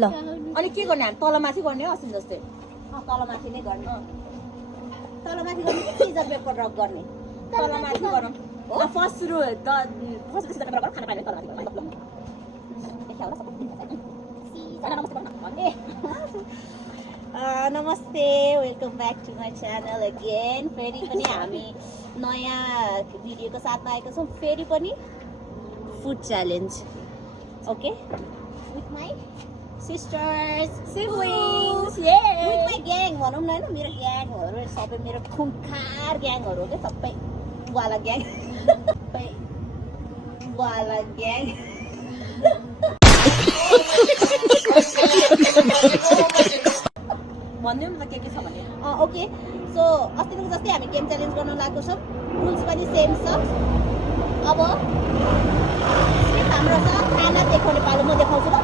ल अनि के गर्ने हामी तलमाथि गर्ने हो अस्ति जस्तै तलमाथि नै गर्ने तलमाथि गर्ने कि सिजर पेपर रक गर्ने तलमाथि गरौँ फर्स्ट सुरु फर्स्ट सिजर पेपर खाना पाइने तलमाथि नमस्ते welcome back to my channel again फेरि पनि हामी नयाँ भिडियोको साथमा आएको छौँ फेरि पनि food challenge okay with my sisters, siblings, with my gang भनौँ न हैन मेरो ग्याङहरु सबै मेरो खुङखार ग्याङहरु हो के सबै वाला ग्याङ सबै वाला ग्याङ भन्दियौ न त के छ भने ओके सो अस्तिको जस्तै हामी गेम च्यालेन्ज गर्न लागेको छौँ रुल्स पनि सेम छ अब स्क्रिप्ट हाम्रो छ खाना देखाउने पालो म देखाउँछु ल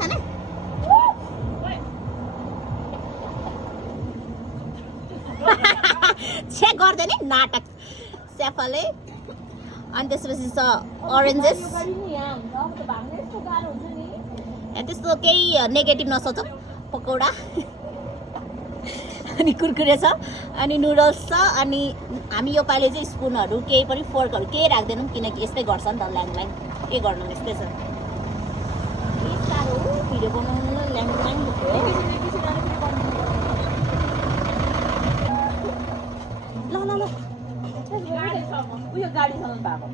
खाना चेक गर्दैन नाटक स्याफाले अनि त्यसपछि छ ओरेन्जेस त्यस्तो केही नेगेटिभ नसोचौँ पकौडा अनि कुरकुरे छ अनि नुडल्स छ अनि हामी यो पालि चाहिँ स्पुनहरू केही पनि फोर्कहरू केही राख्दैनौँ किनकि यस्तै गर्छ नि त ल्याङ के गर्नु यस्तै छ भिडियो बनाउनु ल्याङ ल ल ल उयो गाडीसम्म भएको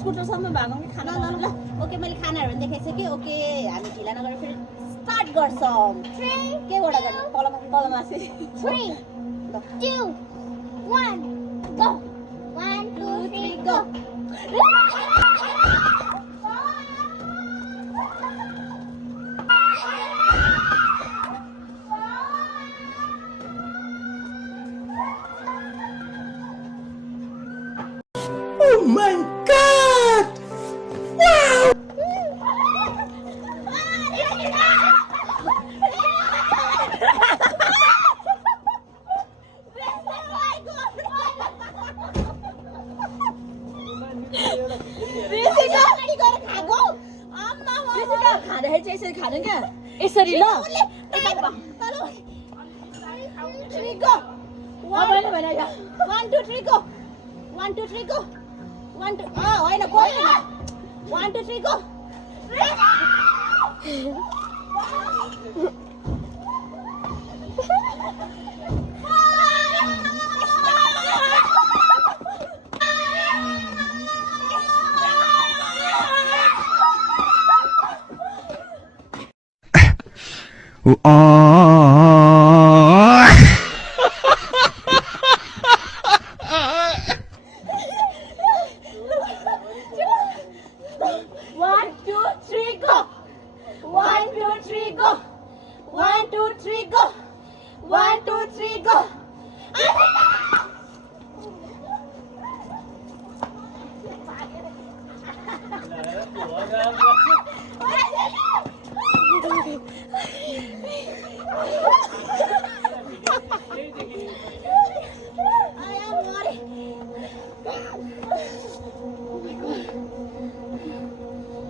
स्कुटरसम्म भएको कि खाना ल ल ओके मैले खानाहरू देखाइसकेँ ओके हामी ढिला नगरेर फेरि स्टार्ट गर्छौँ केबाट गर्ने तलमाथि 3 2 1 go 1 2 3 go Oh my God! Wow! खाँदाखेरि चाहिँ यसरी खानु क्या यसरी ल 1 2 3 go 1 2 3 go 1 2 होइन कोही 1 2 3 go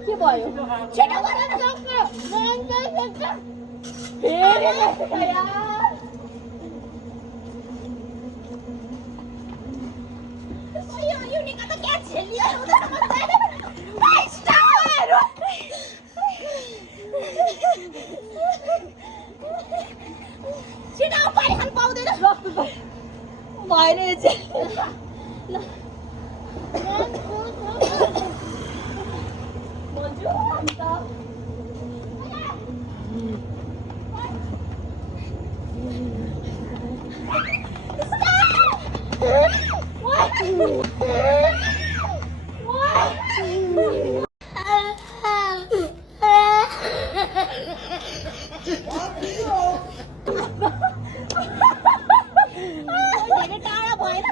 के भयो छिटो गर न फेरि यो निका त क्या झेलियो छिटो पानी खान पाउँदैन भएन यो चाहिँ ल भन्छु अन्त टाढा भएन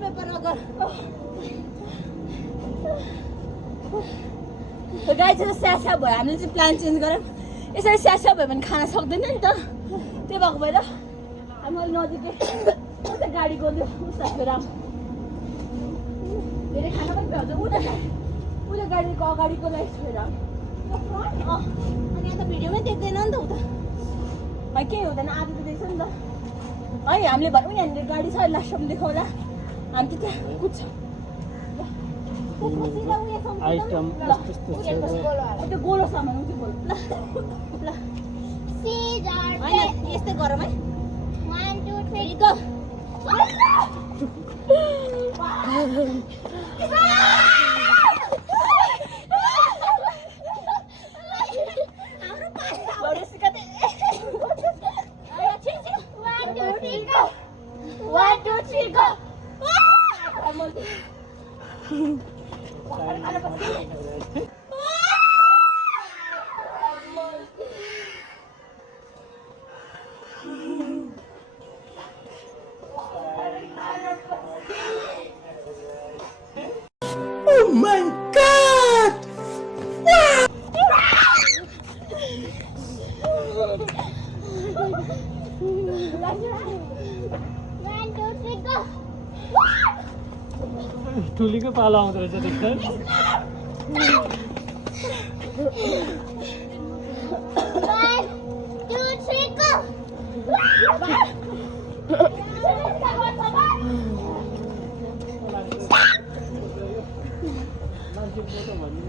पेपर नगर गाई चाहिँ स्यास्या भयो हामीले चाहिँ प्लान चेन्ज गऱ्यौँ यसरी स्यास्या भयो भने खान सक्दैन नि त त्यही भएको भएर हामी नजिकै उता गाडीको उता राम धेरै खाना पनि भ्याउँछ उता गाडीको अगाडिको लाइट छोएर अनि यहाँ त भिडियोमै देख्दैन नि त उता है केही हुँदैन आधी त देख्छ नि त है हामीले भनौँ यहाँनिर गाडी छ लास्टसम्म देखाउँला हामी त त्यहाँ कुद्छ आइटम कस्तो छ त्यो गोलो सामान उति गोलो ल होइन यस्तै गरौँ है 1 2 3 गो Oh my God! ठुलीको पालो आउँदो रहेछ देख्छ मान्छे फोटो भन्नु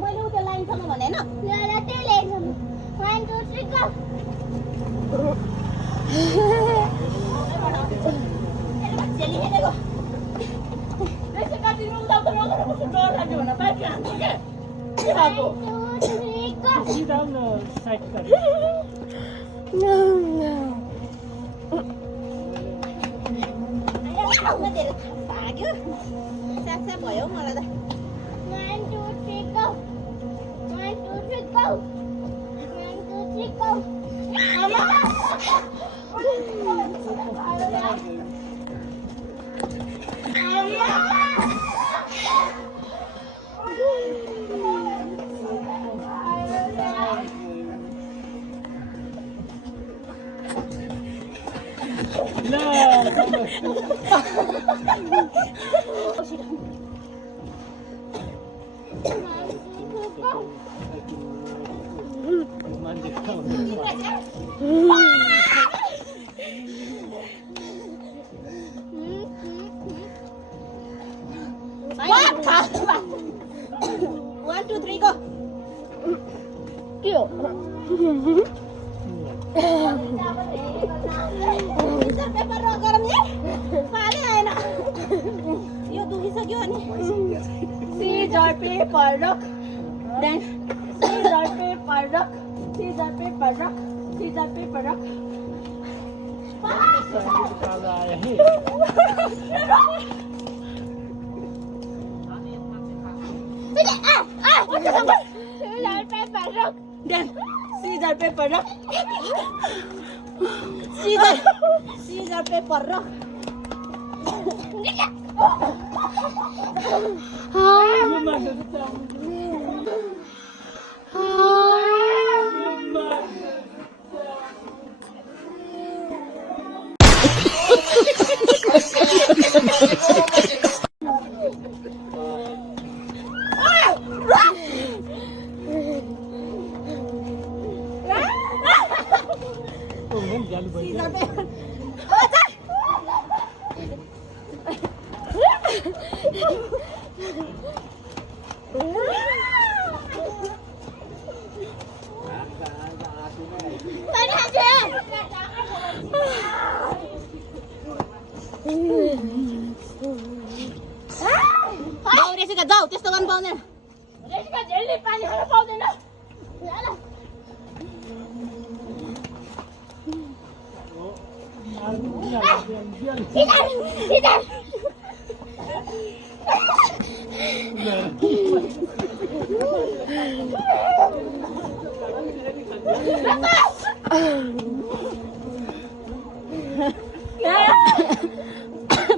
मैले उता लाइनसम्म भनेन भाग्यो साथ भयो मलाई त 1 2 3 go 1 2 3 go 1 2 3 go One, two, three, go. Paper गरम पानी आएन यो दुखिसक्यो अनि Scissor, paper, rock. Then scissor, paper, rock. Scissor, paper, rock. Scissor, paper, rock. पालो आयो है Then scissor, paper, rock. Scissor, paper, rock. Scissor, paper.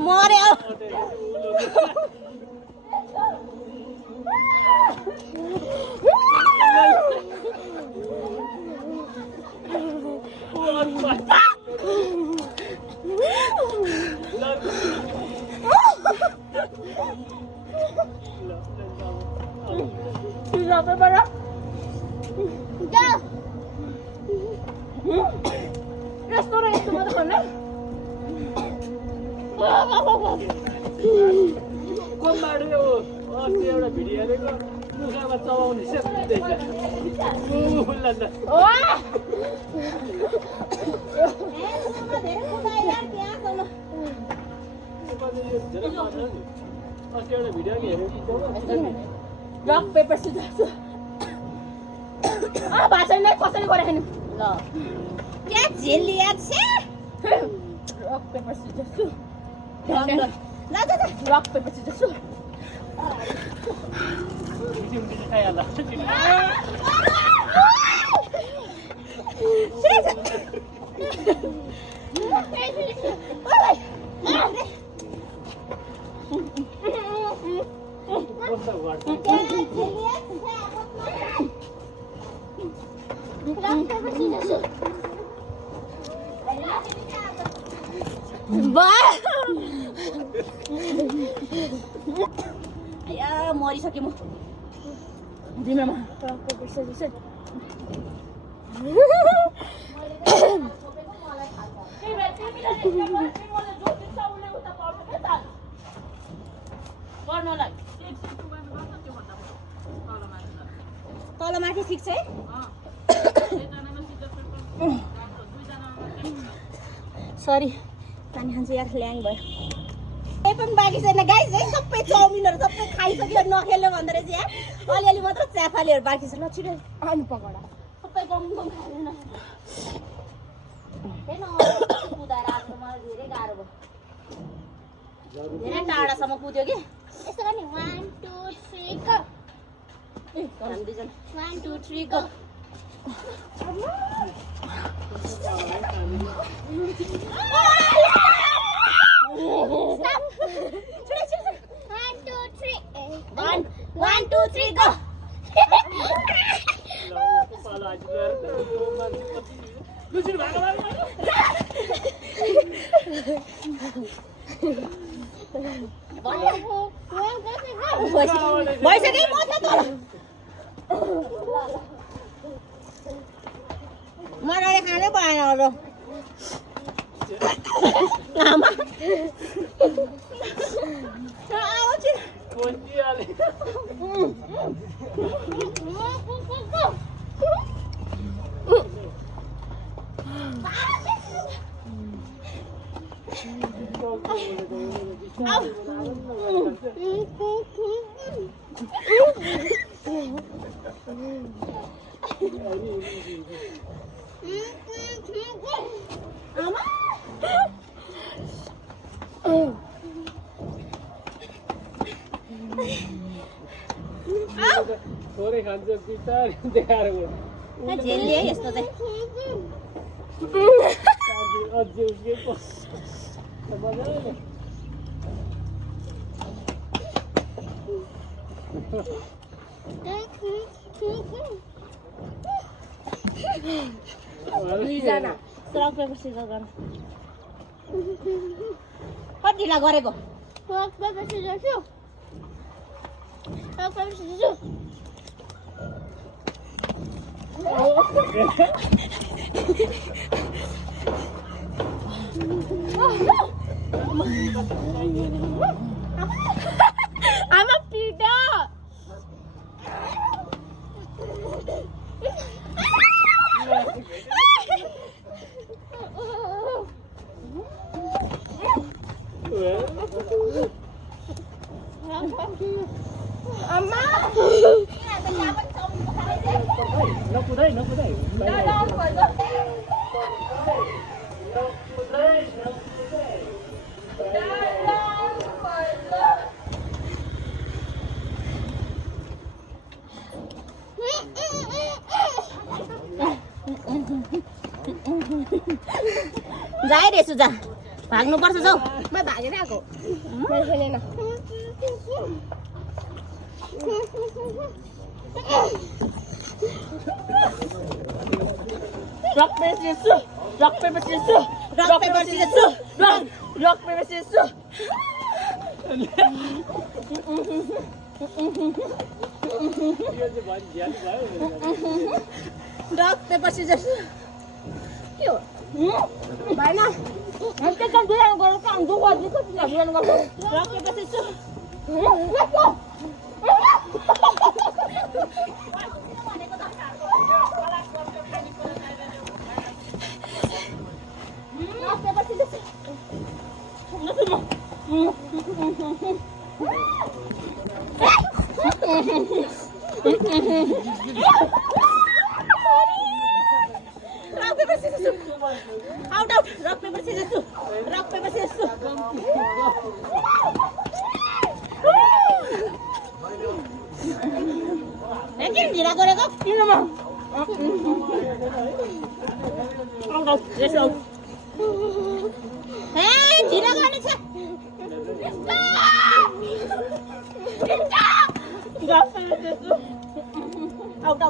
मर्यो यस्तो र यस्तो मात्रै भन्नु कमबाडे अस्ति एउटा भिडियो हेरेको मुखामा चबाउने सेप्दैछ अस्ति एउटा भिडियो हेरेको रक पेपर सिजर्स भाषण नै कसरी गरेको नि ल क्या झेलिया छे रक पेपर सिजर्स ल रक पेपर सिजर्स खाइहाल्ला मरिसकेँ म दिनमा रक पेपर सिजर्स तलमाथि ठिक छ है सरी पानी खान्छ यार ल्याङ भयो केही पनि बाँकी छैन गाइस है सबै चाउमिनहरू सबै खाइसक्यो नखेल्यो भन्दो रहेछ यहाँ अलिअलि मात्र च्याफालीहरू बाँकी छ ल छिटो आलु पकौडा सबै गम खाँदैन कुदाएर आज मलाई धेरै गाह्रो भयो धेरै टाढासम्म कुद्यो कि यस्तो गर्ने 1 2 3 गो हामी दुईजना 1 2 3 go One, two, three, go! भइसक्यो म त तल मलाई खानै भएन अरू आमा थोरै खान्छ बिस्तारै देखाएर झेल्ली है यस्तो चाहिँ अझै उसकै मजाले दुईजना रक पेपर सिजर गर्न कतिला गरेको rock paper scissors rock paper scissors आमा पिटा आमा नकुदाइ नकुदाइ जाए रे सुजा भाग्नुपर्छ जाऊ म भागेर आएको मैले खेलेन Rock, paper, scissors. Rock, paper, scissors. Rock, paper, scissors. Rock, paper, scissors. यो चाहिँ भनि झ्याल भयो रक पेपर सिजर्स के हो भएन हम के काम दुईजना गरेर काम दुख दिन्छ दुईजना गर्छ rock paper scissors Rock, paper, scissors. Out. Rock, paper, scissors. Rock, paper, scissors. Yakin ढिला गरेको किनमा out. Yes, out. ए ढिला गर्ने छ Rock, paper, scissors. out.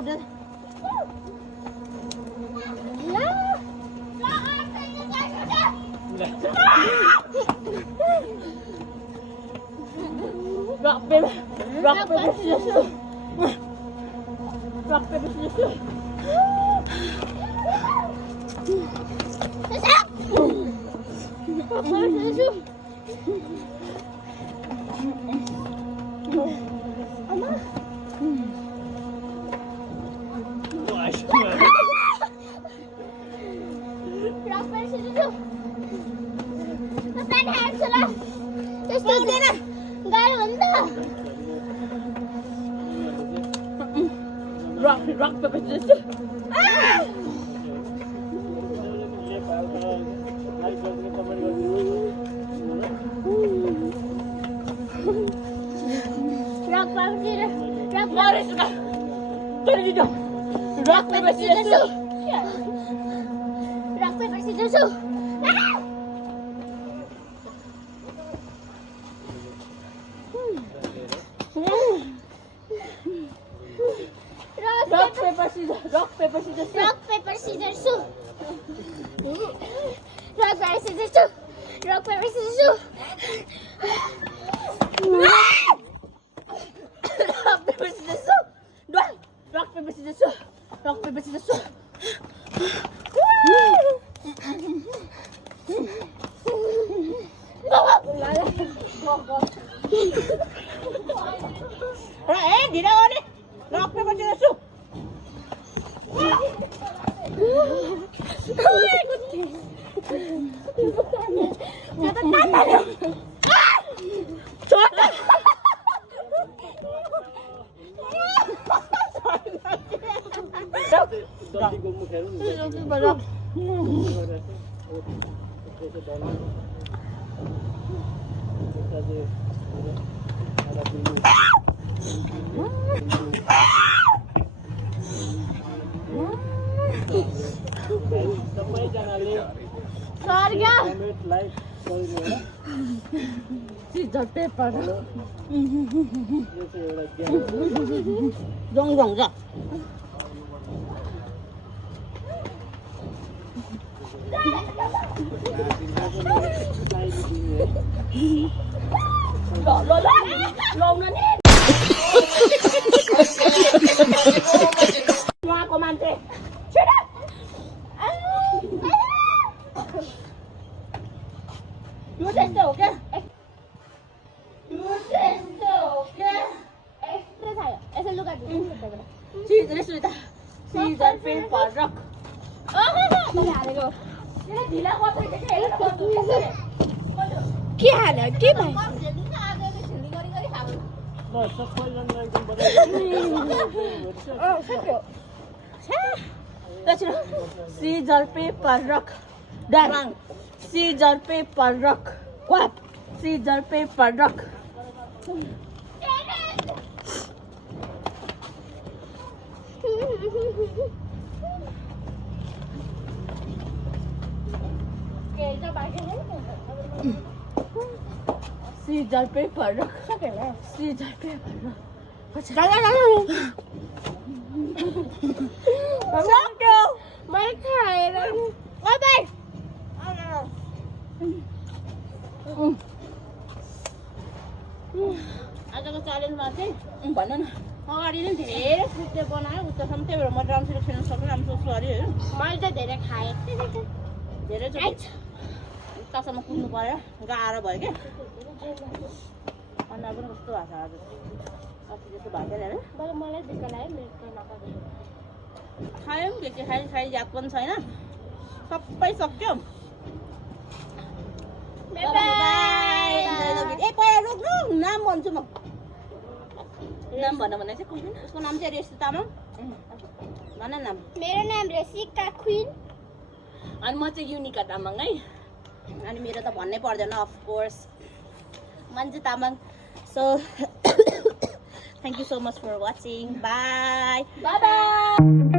Rock, paper, scissors. Rock, paper, scissors. Rock, paper, scissors. Rock, paper, scissors. Rock, paper, scissors. Rock, paper, scissors. Rock, paper, scissors, shoot. Rock, paper, scissors, shoot. Rock, paper, scissors, shoot. Rock, paper, scissors, shoot. Rock, paper, scissors, shoot. Rock, paper, scissors, shoot. ए ढिला गर्ने rock paper scissors दल्लीको मुखेर नि सबैजनाले comment like गरिदिनु होला Scissor, paper. यो चाहिँ एउटा ज्ञान जङ जङ जा उहाँको मान्छे यो त्यस्तो हो क्या यो त्यस्तो हो क्या एक्स्ट्रा चाहियो यसो लुगा Scissor, paper, rock. मैले हालेको यसले ढिला गर्छ के हेरेर गर्छ के हाल्यो के भयो ल सबैजनालाई एकदम बधाई Scissor, paper, rock. Done. Scissor, paper, rock. What? Scissor, paper, rock. Scissor, paper, rock. Scissor, paper, rock. मैले खाएर आजको च्यालेन्जमा चाहिँ भन न अगाडि नै धेरै फुट्दै बनायो उतासम्म त्यही भएर म राम्रोसित खेल्न सक्दिनँ आम सो सरी है मैले त धेरै खाएँ धेरै उतासम्म कुद्नु पर्यो गाह्रो भयो क्या अनुहार पनि कस्तो भएको छ आज अस्ति जस्तो भएको छैन अरे मलाई दुःख लाग्यो मेरो नखाएको खायौँ के खाइ याद पनि छैन सबै सक्यो ए पहिला रोक्नु नाम भन्छु म नाम भन भने चाहिँ कुन उसको नाम चाहिँ रेसी तामाङ भन नाम मेरो नाम रेसिका क्विन अनि म चाहिँ युनिका तामाङ है अनि मेरो त भन्नै पर्दैन of course Manju Tamang so thank you so much for watching bye by